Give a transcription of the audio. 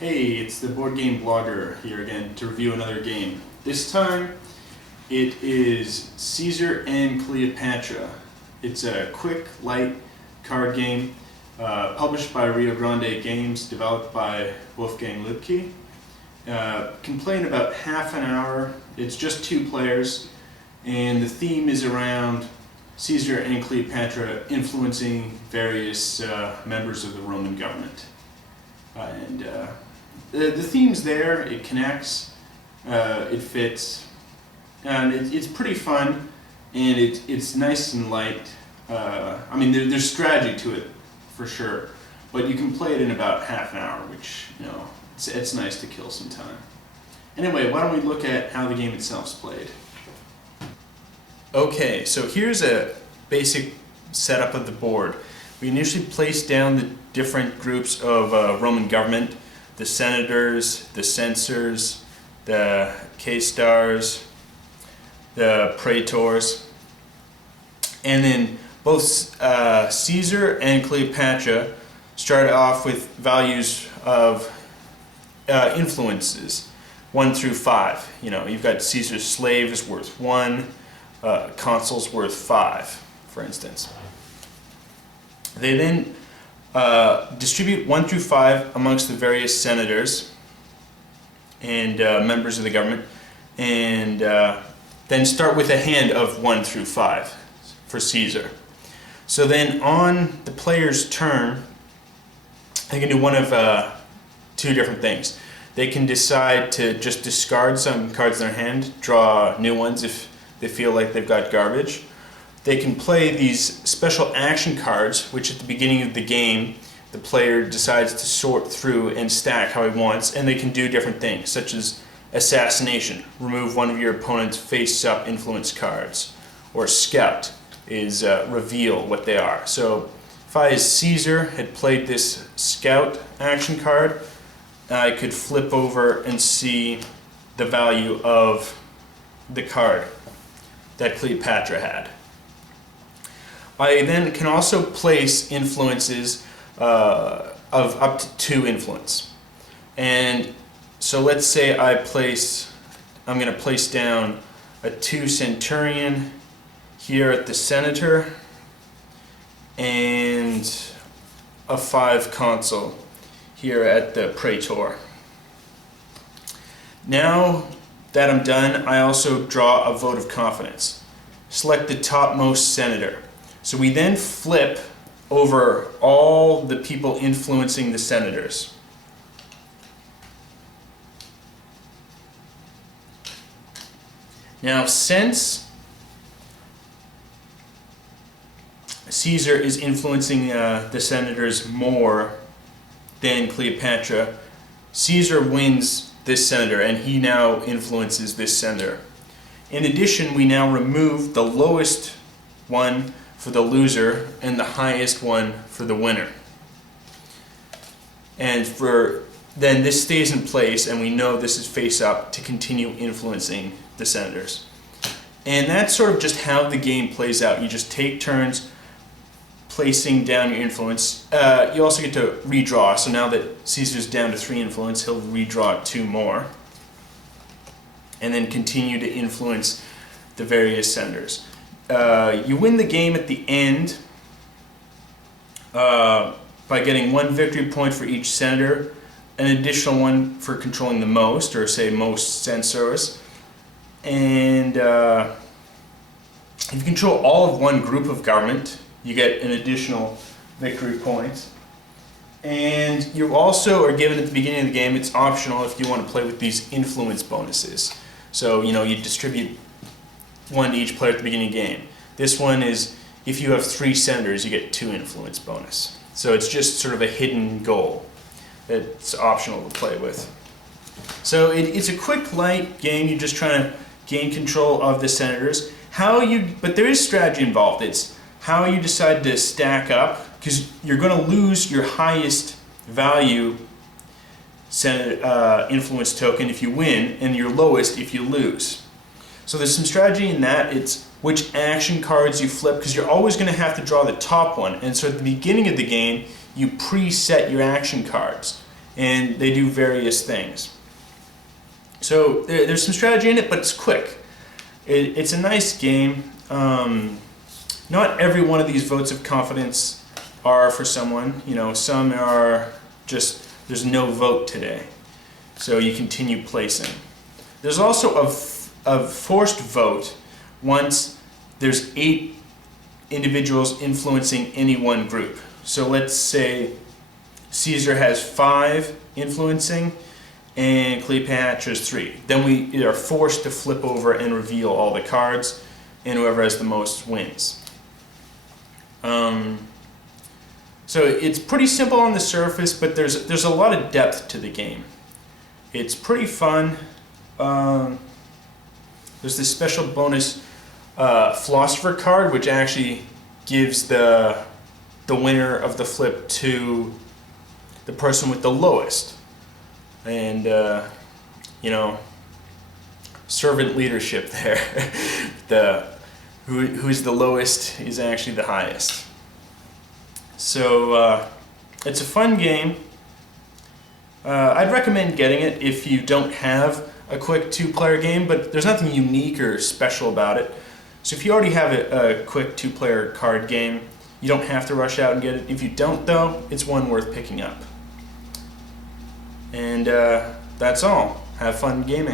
Hey, it's the board game blogger here again to review another game. This time it is Caesar and Cleopatra. It's a quick, light card game published by Grande Games, developed by Wolfgang Ludtke. Can play in about half an hour. It's just 2 players, and the theme is around Caesar and Cleopatra influencing various members of the Roman government. The theme's there, it connects, it fits, and it's pretty fun, and it's nice and light. I mean, there's strategy to it, for sure, but you can play it in about half an hour, which, you know, it's nice to kill some time. Anyway, why don't we look at how the game itself's played. Okay, so here's a basic setup of the board. We initially place down the different groups of Roman government: the senators, the censors, the quaestors, the praetors, and then both Caesar and Cleopatra start off with values of influences 1 through 5. You know, you've got Caesar's slave is worth 1, consul's worth 5, for instance. They then distribute 1 through 5 amongst the various senators and members of the government, and then start with a hand of 1 through 5 for Caesar. So then on the player's turn, they can do one of 2 different things. They can decide to just discard some cards in their hand, draw new ones if they feel like they've got garbage. They can play these special action cards, which at the beginning of the game, the player decides to sort through and stack how he wants, and they can do different things, such as assassination, remove one of your opponent's face-up influence cards, or scout is reveal what they are. So if I, as Caesar, had played this scout action card, I could flip over and see the value of the card that Cleopatra had. I then can also place influences of up to 2 influence. And so let's say I'm going to place down a 2 centurion here at the senator and a 5 consul here at the praetor. Now that I'm done, I also draw a vote of confidence. Select the topmost senator. So we then flip over all the people influencing the senators. Now, since Caesar is influencing the senators more than Cleopatra, Caesar wins this senator, and he now influences this senator. In addition, we now remove the lowest one for the loser and the highest one for the winner. And then this stays in place, and we know this is face up to continue influencing the senators. And that's sort of just how the game plays out. You just take turns placing down your influence. You also get to redraw, so now that Caesar's down to 3 influence, he'll redraw 2 more, and then continue to influence the various senators. You win the game at the end by getting 1 victory point for each senator, an additional 1 for controlling the most, or say most censors, and if you control all of one group of government, you get an additional victory point. And you also are given at the beginning of the game, it's optional if you want to play with these influence bonuses. So, you know, you distribute 1 to each player at the beginning of the game. This one is, if you have 3 senators, you get 2 influence bonus. So it's just sort of a hidden goal that's optional to play with. So it's a quick, light game. You're just trying to gain control of the senators. But there is strategy involved. It's how you decide to stack up, because you're going to lose your highest value influence token if you win, and your lowest if you lose. So there's some strategy in that. It's which action cards you flip, because you're always going to have to draw the top one. And so at the beginning of the game, you preset your action cards. and they do various things. So there's some strategy in it, but it's quick. It's a nice game. Not every one of these votes of confidence are for someone. You know, some are just, there's no vote today, so you continue placing. There's also a forced vote once there's 8 individuals influencing any one group. So let's say Caesar has 5 influencing and Cleopatra's 3. Then we are forced to flip over and reveal all the cards, and whoever has the most wins. So it's pretty simple on the surface, but there's a lot of depth to the game. It's pretty fun. There's this special bonus philosopher card, which actually gives the winner of the flip to the person with the lowest. And you know, servant leadership there. Who's the lowest is actually the highest. So it's a fun game. I'd recommend getting it if you don't have a quick 2-player game, but there's nothing unique or special about it. So if you already have a quick 2-player card game, you don't have to rush out and get it. If you don't, though, it's one worth picking up. And that's all. Have fun gaming.